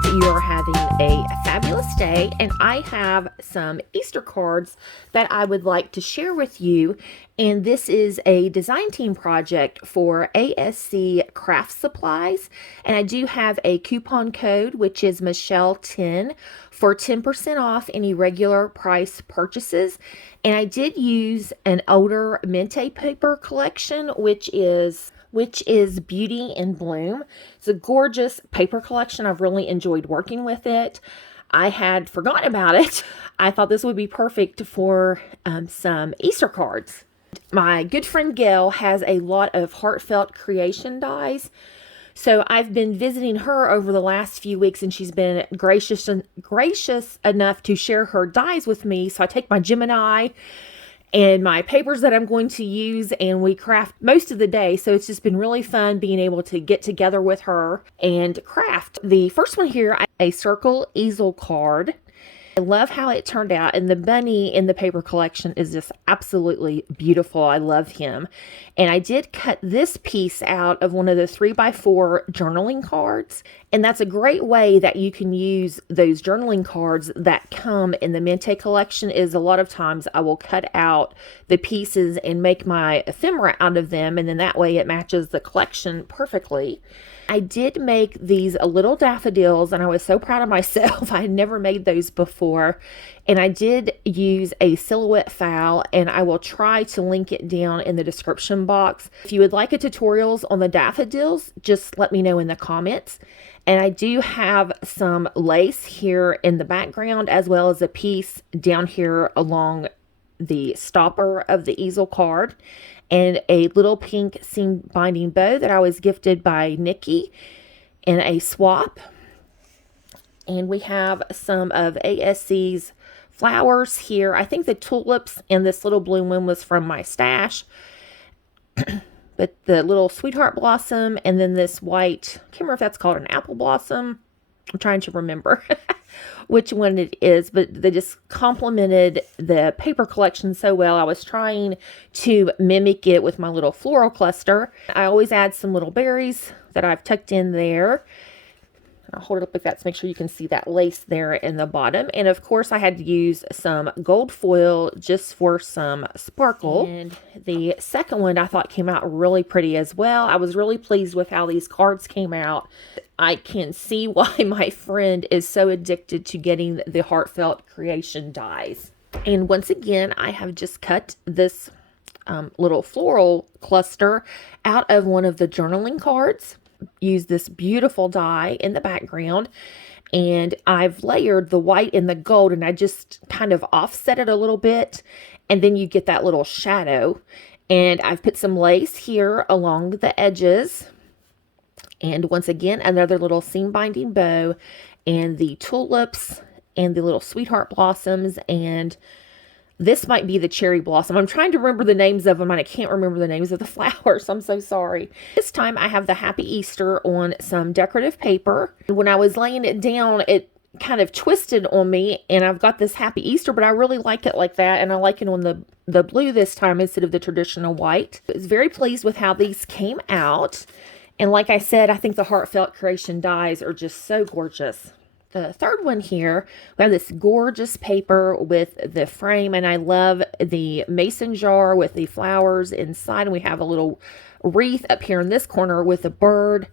hope you're having a fabulous day, and I have some Easter cards that I would like to share with you. And this is a design team project for ASC Craft Supplies, and I do have a coupon code, which is Michelle10, for 10% off any regular price purchases. And I did use an older Mintay paper collection, which is Beauty in Bloom. It's a gorgeous paper collection. I've really enjoyed working with it. I had forgotten about it. I thought this would be perfect for some Easter cards. My good friend Gail has a lot of heartfelt creation dies. So I've been visiting her over the last few weeks, and she's been gracious enough to share her dies with me. So I take my Gemini and my papers that I'm going to use, and we craft most of the day. So it's just been really fun being able to get together with her and craft. The first one here, a circle easel card. I love how it turned out, and the bunny in the paper collection is just absolutely beautiful. I love him. And I did cut this piece out of one of the 3x4 journaling cards, and that's a great way that you can use those journaling cards that come in the Mintay collection. Is a lot of times I will cut out the pieces and make my ephemera out of them, and then that way it matches the collection perfectly. I did make these little daffodils, and I was so proud of myself. I had never made those before. And I did use a silhouette foul, and I will try to link it down in the description box. If you would like a tutorials on the daffodils, just let me know in the comments. And I do have some lace here in the background, as well as a piece down here along the stopper of the easel card, and a little pink seam binding bow that I was gifted by Nikki in a swap. And we have some of ASC's flowers here. I think the tulips and this little bloom one was from my stash. But the little sweetheart blossom, and then this white, I can't remember if that's called an apple blossom. I'm trying to remember which one it is, but they just complemented the paper collection so well. I was trying to mimic it with my little floral cluster. I always add some little berries that I've tucked in there. I'll hold it up like that to make sure you can see that lace there in the bottom. And of course I had to use some gold foil just for some sparkle. And the second one I thought came out really pretty as well. I was really pleased with how these cards came out. I can see why my friend is so addicted to getting the heartfelt creation dies. And once again, I have just cut this little floral cluster out of one of the journaling cards. Use this beautiful die in the background, and I've layered the white and the gold, and I just kind of offset it a little bit, and then you get that little shadow. And I've put some lace here along the edges, and once again another little seam binding bow, and the tulips and the little sweetheart blossoms, and this might be the cherry blossom. I'm trying to remember the names of them, and I can't remember the names of the flowers. I'm so sorry. This time I have the Happy Easter on some decorative paper. When I was laying it down, it kind of twisted on me, and I've got this Happy Easter, but I really like it like that, and I like it on the blue this time instead of the traditional white. I was very pleased with how these came out. And like I said, I think the heartfelt creation dies are just so gorgeous. The third one here, we have this gorgeous paper with the frame, and I love the mason jar with the flowers inside, and we have a little wreath up here in this corner with a bird.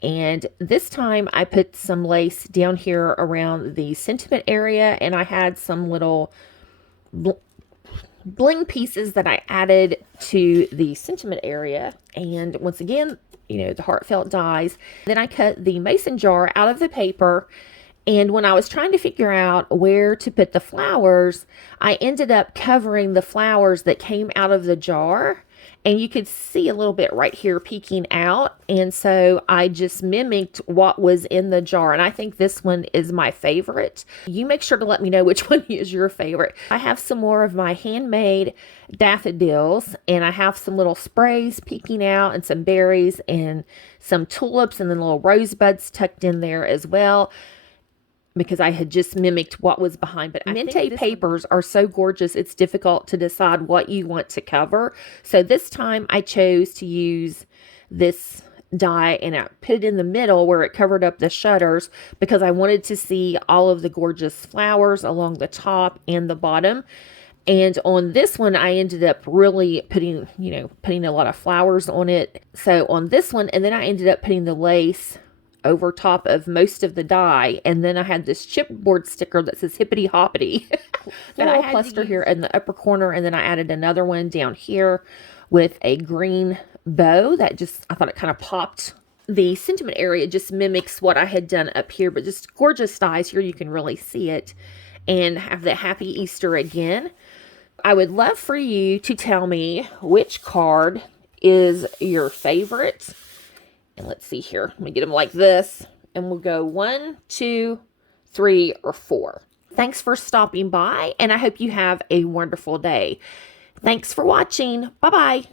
And this time I put some lace down here around the sentiment area, and I had some little bling pieces that I added to the sentiment area. And once again, you know, the heartfelt dies. Then I cut the mason jar out of the paper. And when I was trying to figure out where to put the flowers, I ended up covering the flowers that came out of the jar. And you could see a little bit right here peeking out. And so I just mimicked what was in the jar. And I think this one is my favorite. You make sure to let me know which one is your favorite. I have some more of my handmade daffodils. And I have some little sprays peeking out, and some berries, and some tulips, and then little rosebuds tucked in there as well, because I had just mimicked what was behind. But Mintay papers are so gorgeous, it's difficult to decide what you want to cover. So this time I chose to use this die, and I put it in the middle where it covered up the shutters because I wanted to see all of the gorgeous flowers along the top and the bottom. And on this one, I ended up really putting a lot of flowers on it. So on this one, and then I ended up putting the lace over top of most of the die. And then I had this chipboard sticker that says hippity hoppity. That I had cluster here in the upper corner. And then I added another one down here with a green bow that I thought it kind of popped. The sentiment area just mimics what I had done up here, but just gorgeous dies here. You can really see it. And have the Happy Easter again. I would love for you to tell me which card is your favorite. And let's see here. Let me get them like this. And we'll go 1, 2, 3, or 4. Thanks for stopping by, and I hope you have a wonderful day. Thanks for watching. Bye-bye.